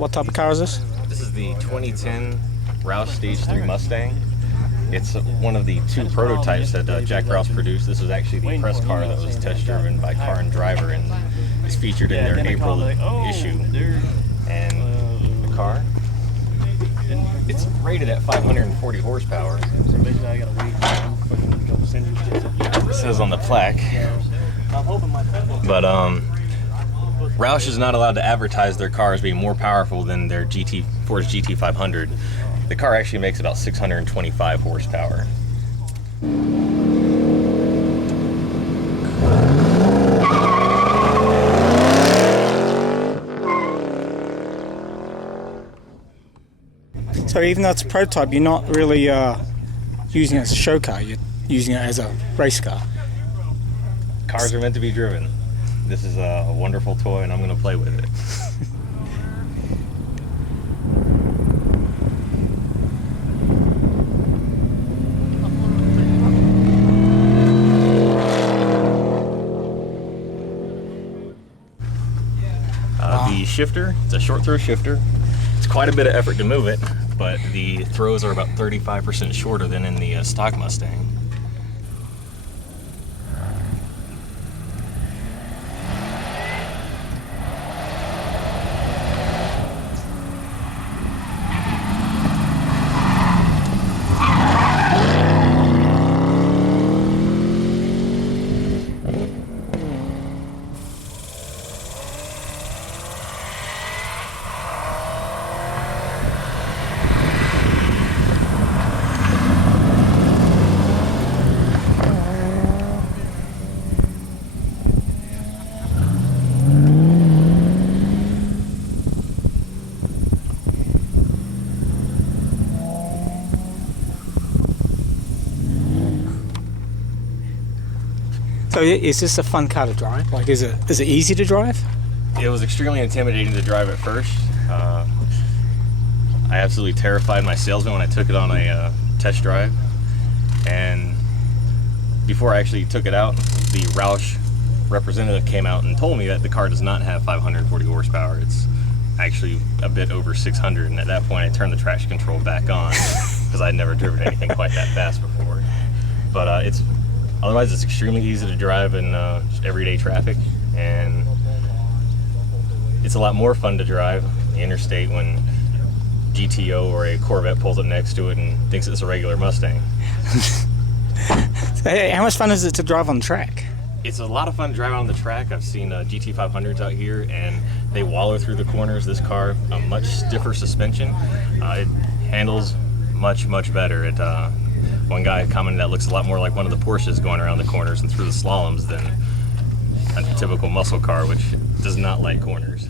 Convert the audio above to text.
What type of car is this? This is the 2010 Roush Stage 3 Mustang. It's one of the two prototypes that Jack Roush produced. This was actually the press car that was test driven by Car and Driver and is featured in their April issue. And the car, it's rated at 540 horsepower. It says on the plaque. But Roush is not allowed to advertise their car as being more powerful than their Ford's GT500. The car actually makes about 625 horsepower. So even though it's a prototype, you're not really using it as a show car, you're using it as a race car. Cars are meant to be driven. This is a wonderful toy and I'm going to play with it. The shifter, it's a short throw shifter. It's quite a bit of effort to move it, but the throws are about 35% shorter than in the stock Mustang. So is this a fun car to drive? Like, is it easy to drive? It was extremely intimidating to drive at first. I absolutely terrified my salesman when I took it on a test drive. And before I actually took it out, the Roush representative came out and told me that the car does not have 540 horsepower. It's actually a bit over 600. And at that point, I turned the traction control back on because I'd never driven anything quite that fast before. But otherwise, it's extremely easy to drive in everyday traffic, and it's a lot more fun to drive the interstate when GTO or a Corvette pulls up next to it and thinks it's a regular Mustang. Hey, how much fun is it to drive on track? It's a lot of fun to drive on the track. I've seen GT500s out here, and they wallow through the corners. This car, a much stiffer suspension. It handles much better. One guy commented that looks a lot more like one of the Porsches going around the corners and through the slaloms than a typical muscle car, which does not like corners.